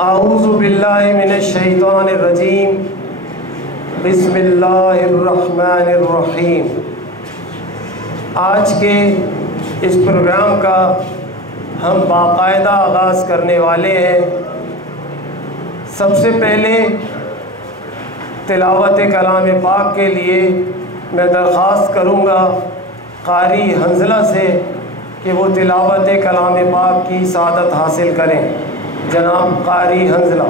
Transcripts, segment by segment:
اعوذ باللہ من الشیطان الرجیم بسم اللہ الرحمن الرحیم۔ آج کے اس پروگرام کا ہم باقاعدہ آغاز کرنے والے ہیں۔ سب سے پہلے تلاوت کلام پاک کے لیے میں درخواست کروں گا قاری حنظلہ سے کہ وہ تلاوت کلام پاک کی سعادت حاصل کریں۔ جناب قاری حنظلہ۔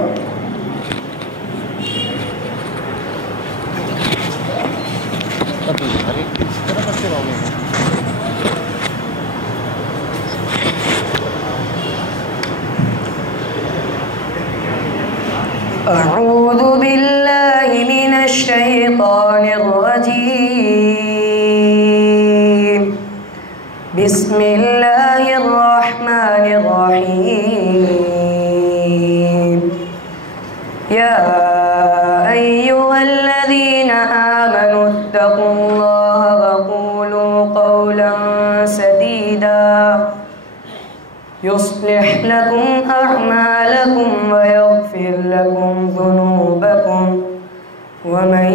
اعوذ باللہ من الشیطان الرجیم، بسم اللہ الرحمن الرحیم۔ یا ایہا الذین آمنوا اتقوا اللہ وقولوا قولا سدیدا يصلح لكم أعمالكم ويغفر لكم ذنوبكم ومن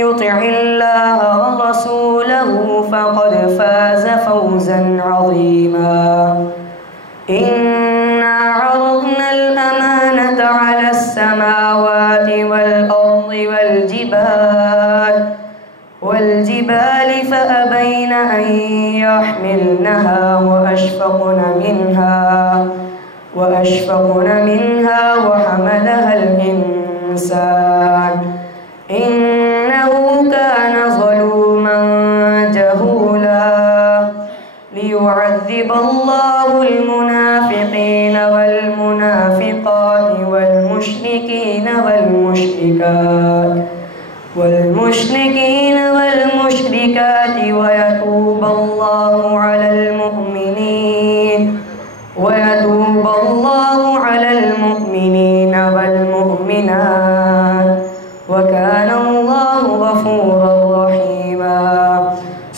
يطع الله ورسوله فقد فاز فوزا عظيما۔ إنا عرضنا الأمانة على السماوات والأرض والجبال فأبين أن يحملنها وأشفقن منها وحملها الإنسان إنه كان ظلوما جهولا۔ ليعذب الله المنافقين والمنافقات والمشركين والمشركات ويتوب الله على المؤمنين والمؤمنات وكان الله غفورا رحيما۔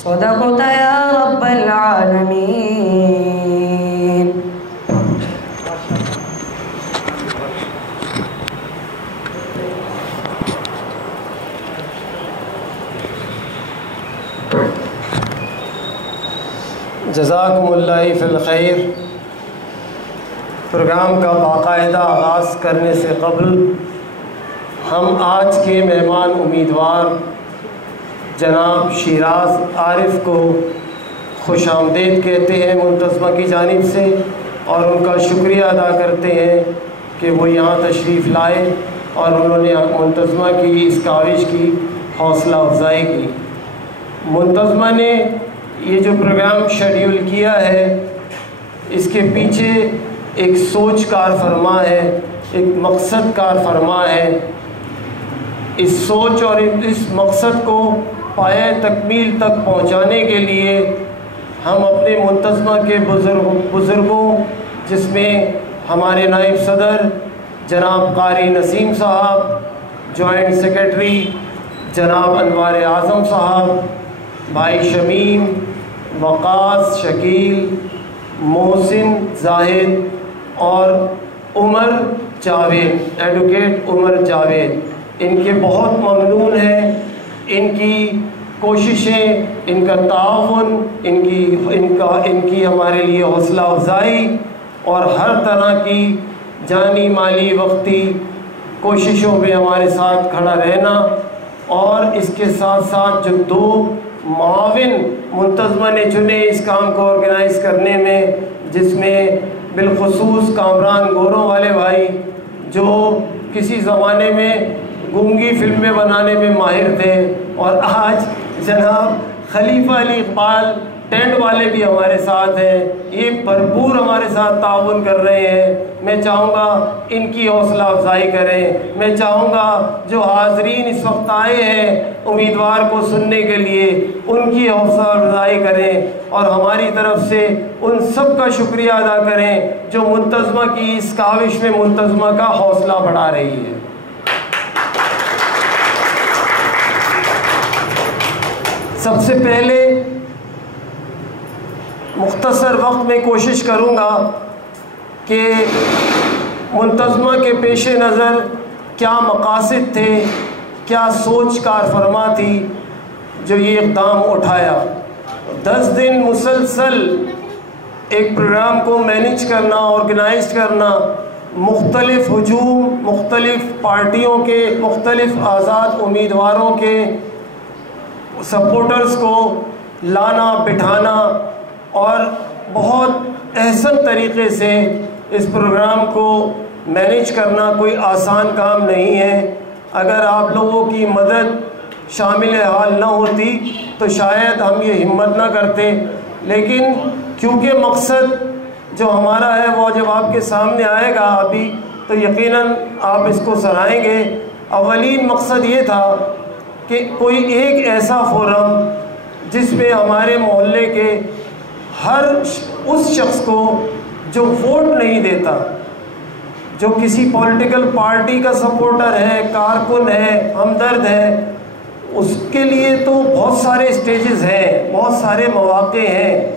صدقت يا رب العالمين۔ جزاکم اللہ فی الخیر۔ پروگرام کا باقاعدہ آغاز کرنے سے قبل ہم آج کے مہمان امیدوار جناب شیراز عارف کو خوش آمدید کہتے ہیں منتظمہ کی جانب سے، اور ان کا شکریہ ادا کرتے ہیں کہ وہ یہاں تشریف لائے اور انہوں نے منتظمہ کی اس کاوش کی حوصلہ افزائی کی۔ منتظمہ نے یہ جو پروگرام شیڈیول کیا ہے اس کے پیچھے ایک سوچ کار فرما ہے، ایک مقصد کار فرما ہے۔ اس سوچ اور اس مقصد کو پایۂ تکمیل تک پہنچانے کے لیے ہم اپنے منتظمہ کے بزرگوں جس میں ہمارے نائب صدر جناب قاری نسیم صاحب، جوائنٹ سیکرٹری جناب انوار اعظم صاحب، بھائی شمیم، وقاص، شکیل، محسن، زاہد اور عمر جاوید، ایڈوکیٹ عمر جاوید، ان کے بہت ممنون ہیں۔ ان کی کوششیں، ان کا تعاون، ان کی ہمارے لیے حوصلہ افزائی اور ہر طرح کی جانی مالی وقتی کوششوں میں ہمارے ساتھ کھڑا رہنا، اور اس کے ساتھ ساتھ جو دو معاون منتظمہ نے چنے اس کام کو آرگنائز کرنے میں، جس میں بالخصوص کامران گوروں والے بھائی جو کسی زمانے میں گونگی فلمیں بنانے میں ماہر تھے، اور آج جناب خلیفہ علی اقبال ٹینٹ والے بھی ہمارے ساتھ ہیں، یہ بھرپور ہمارے ساتھ تعاون کر رہے ہیں۔ میں چاہوں گا ان کی حوصلہ افزائی کریں۔ میں چاہوں گا جو حاضرین اس وقت آئے ہیں امیدوار کو سننے کے لیے، ان کی حوصلہ افزائی کریں اور ہماری طرف سے ان سب کا شکریہ ادا کریں جو منتظمہ کی اس کاوش میں منتظمہ کا حوصلہ بڑھا رہی ہے۔ سب سے پہلے مختصر وقت میں کوشش کروں گا کہ منتظمہ کے پیش نظر کیا مقاصد تھے، کیا سوچ کار فرما تھی جو یہ اقدام اٹھایا۔ 10 دن مسلسل ایک پروگرام کو مینیج کرنا، آرگنائز کرنا، مختلف ہجوم، مختلف پارٹیوں کے، مختلف آزاد امیدواروں کے سپورٹرز کو لانا بٹھانا اور بہت احسن طریقے سے اس پروگرام کو مینیج کرنا کوئی آسان کام نہیں ہے۔ اگر آپ لوگوں کی مدد شامل حال نہ ہوتی تو شاید ہم یہ ہمت نہ کرتے، لیکن کیونکہ مقصد جو ہمارا ہے وہ جب آپ کے سامنے آئے گا ابھی تو یقیناً آپ اس کو سراہیں گے۔ اولین مقصد یہ تھا کہ کوئی ایک ایسا فورم جس میں ہمارے محلے کے ہر اس شخص کو جو ووٹ نہیں دیتا، جو کسی پولیٹیکل پارٹی کا سپورٹر ہے، کارکن ہے، ہمدرد ہے، اس کے لیے تو بہت سارے اسٹیجز ہیں، بہت سارے مواقع ہیں،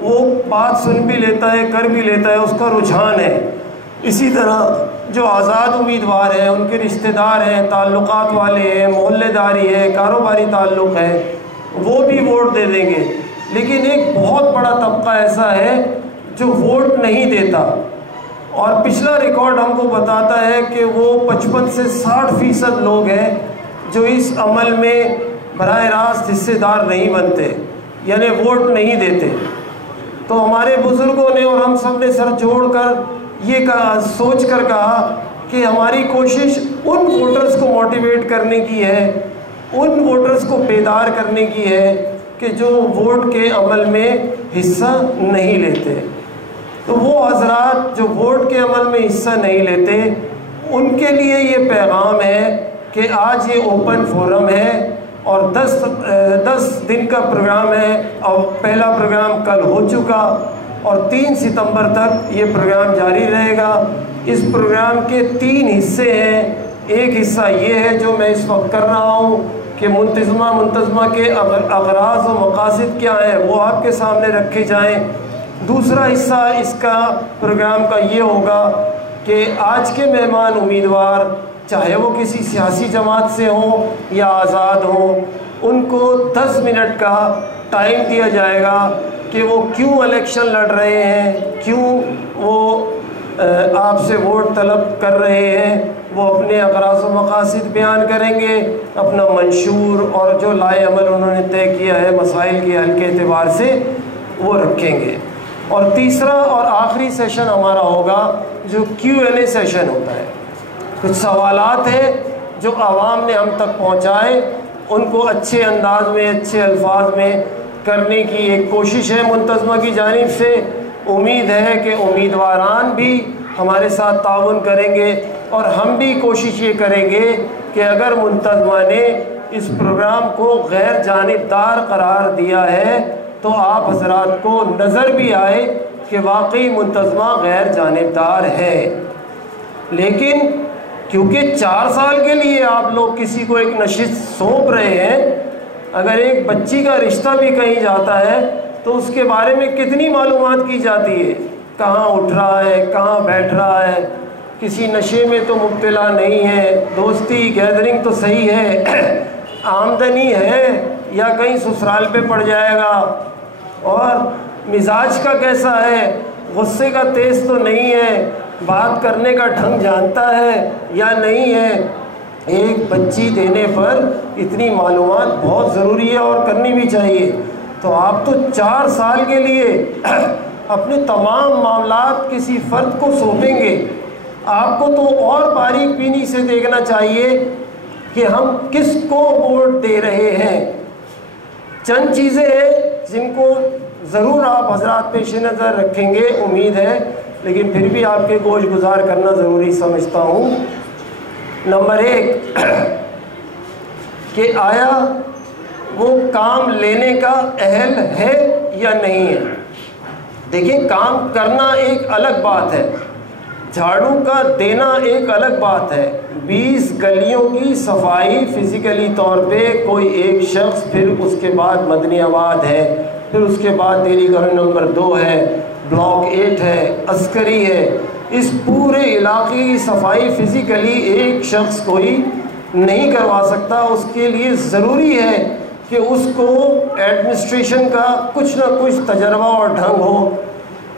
وہ بات سن بھی لیتا ہے، کر بھی لیتا ہے، اس کا رجحان ہے۔ اسی طرح جو آزاد امیدوار ہیں، ان کے رشتہ دار ہیں، تعلقات والے ہیں، محلے داری ہے، کاروباری تعلق ہے، وہ بھی ووٹ دے دیں گے۔ لیکن ایک بہت بڑا طبقہ ایسا ہے جو ووٹ نہیں دیتا، اور پچھلا ریکارڈ ہم کو بتاتا ہے کہ وہ 55 سے 60% لوگ ہیں جو اس عمل میں براہ راست حصے دار نہیں بنتے، یعنی ووٹ نہیں دیتے۔ تو ہمارے بزرگوں نے اور ہم سب نے سر جوڑ کر یہ سوچ کر کہا کہ ہماری کوشش ان ووٹرز کو موٹیویٹ کرنے کی ہے، ان ووٹرز کو بیدار کرنے کی ہے کہ جو ووٹ کے عمل میں حصہ نہیں لیتے۔ تو وہ حضرات جو ووٹ کے عمل میں حصہ نہیں لیتے، ان کے لیے یہ پیغام ہے کہ آج یہ اوپن فورم ہے اور 10 دن کا پروگرام ہے، اور پہلا پروگرام کل ہو چکا اور 3 ستمبر تک یہ پروگرام جاری رہے گا۔ اس پروگرام کے 3 حصے ہیں۔ ایک حصہ یہ ہے جو میں اس وقت کر رہا ہوں کہ منتظمہ کے اغراض و مقاصد کیا ہیں وہ آپ کے سامنے رکھے جائیں۔ دوسرا حصہ اس کا پروگرام کا یہ ہوگا کہ آج کے مہمان امیدوار چاہے وہ کسی سیاسی جماعت سے ہوں یا آزاد ہوں، ان کو 10 منٹ کا ٹائم دیا جائے گا کہ وہ کیوں الیکشن لڑ رہے ہیں، کیوں وہ آپ سے ووٹ طلب کر رہے ہیں۔ وہ اپنے اغراض و مقاصد بیان کریں گے، اپنا منشور اور جو لائے عمل انہوں نے طے کیا ہے مسائل کے حل کے اعتبار سے وہ رکھیں گے۔ اور تیسرا اور آخری سیشن ہمارا ہوگا جو Q&A سیشن ہوتا ہے۔ کچھ سوالات ہیں جو عوام نے ہم تک پہنچائے، ان کو اچھے انداز میں، اچھے الفاظ میں کرنے کی ایک کوشش ہے منتظمہ کی جانب سے۔ امید ہے کہ امیدواران بھی ہمارے ساتھ تعاون کریں گے، اور ہم بھی کوشش یہ کریں گے کہ اگر منتظمہ نے اس پروگرام کو غیر جانبدار قرار دیا ہے تو آپ حضرات کو نظر بھی آئے کہ واقعی منتظمہ غیر جانبدار ہے۔ لیکن کیونکہ 4 سال کے لیے آپ لوگ کسی کو ایک نشست سونپ رہے ہیں، اگر ایک بچی کا رشتہ بھی کہیں جاتا ہے تو اس کے بارے میں کتنی معلومات کی جاتی ہے، کہاں اٹھ رہا ہے، کہاں بیٹھ رہا ہے، کسی نشے میں تو مبتلا نہیں ہے، دوستی گیدرنگ تو صحیح ہے، آمدنی ہے یا کہیں سسرال پہ پڑ جائے گا، اور مزاج کا کیسا ہے، غصے کا تیز تو نہیں ہے، بات کرنے کا ڈھنگ جانتا ہے یا نہیں ہے۔ ایک بچی دینے پر اتنی معلومات بہت ضروری ہے اور کرنی بھی چاہیے۔ تو آپ تو 4 سال کے لیے اپنے تمام معاملات کسی فرد کو سونپیں گے۔ آپ کو تو اور باریک بینی سے دیکھنا چاہیے کہ ہم کس کو ووٹ دے رہے ہیں۔ چند چیزیں ہیں جن کو ضرور آپ حضرات پیش نظر رکھیں گے، امید ہے، لیکن پھر بھی آپ کے گوش گزار کرنا ضروری سمجھتا ہوں۔ نمبر 1 کہ آیا وہ کام لینے کا اہل ہے یا نہیں ہے۔ دیکھیں، کام کرنا ایک الگ بات ہے، جھاڑو کا دینا ایک الگ بات ہے۔ 20 گلیوں کی صفائی فزیکلی طور پہ کوئی ایک شخص، پھر اس کے بعد مدنی آباد ہے، پھر اس کے بعد دہلی گورنر نمبر 2 ہے، بلاک 8 ہے، عسکری ہے، اس پورے علاقے کی صفائی فزیکلی ایک شخص کوئی نہیں کروا سکتا. اس کے لیے ضروری ہے کہ اس کو ایڈمنسٹریشن کا کچھ نہ کچھ تجربہ اور ڈھنگ ہو,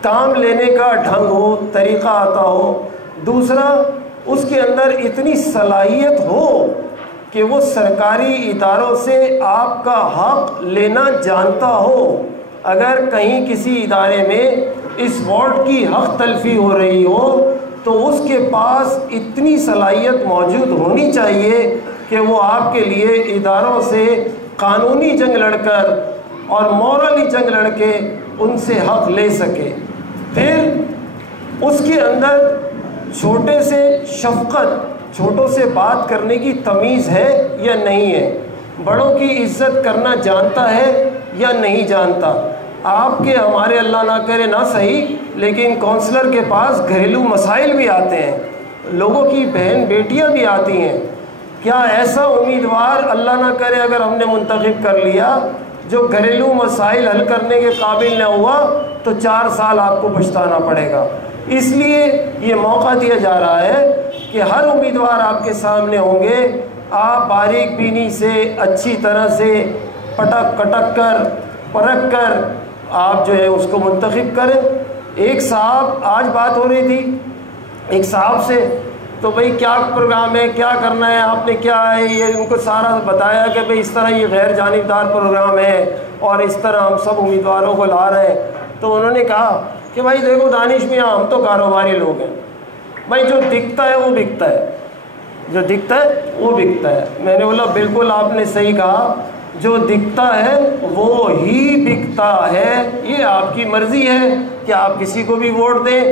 کام لینے کا ڈھنگ ہو, طریقہ آتا ہو. دوسرا, اس کے اندر اتنی صلاحیت ہو کہ وہ سرکاری اداروں سے آپ کا حق لینا جانتا ہو. اگر کہیں کسی ادارے میں اس وارڈ کی حق تلفی ہو رہی ہو تو اس کے پاس اتنی صلاحیت موجود ہونی چاہیے کہ وہ آپ کے لیے اداروں سے قانونی جنگ لڑ کر اور مورلی جنگ لڑ کے ان سے حق لے سکے. پھر اس کے اندر چھوٹے سے شفقت, چھوٹوں سے بات کرنے کی تمیز ہے یا نہیں ہے, بڑوں کی عزت کرنا جانتا ہے یا نہیں جانتا. آپ کے ہمارے اللہ نہ کرے نہ صحیح, لیکن کونسلر کے پاس گھریلو مسائل بھی آتے ہیں, لوگوں کی بہن بیٹیاں بھی آتی ہیں. کیا ایسا امیدوار اللہ نہ کرے اگر ہم نے منتخب کر لیا جو گھریلو مسائل حل کرنے کے قابل نہ ہوا تو 4 سال آپ کو پچھتانا پڑے گا. اس لیے یہ موقع دیا جا رہا ہے کہ ہر امیدوار آپ کے سامنے ہوں گے. آپ باریک بینی سے اچھی طرح سے پٹک کٹک کر پرکھ کر آپ جو ہے اس کو منتخب کریں. ایک صاحب, آج بات ہو رہی تھی ایک صاحب سے, تو بھئی کیا پروگرام ہے, کیا کرنا ہے, آپ نے کیا ہے, یہ ان کو سارا بتایا کہ بھئی اس طرح یہ غیر جانبدار پروگرام ہے اور اس طرح ہم سب امیدواروں کو لا رہے ہیں. تو انہوں نے کہا کہ بھائی دیکھو دانش میاں, ہم تو کاروباری لوگ ہیں بھائی, جو دکھتا ہے وہ بکتا ہے, جو دکھتا ہے وہ بکتا ہے. میں نے بولا بالکل آپ نے صحیح کہا, جو دکھتا ہے وہ ہی بکتا ہے. یہ آپ کی مرضی ہے کہ آپ کسی کو بھی ووٹ دیں,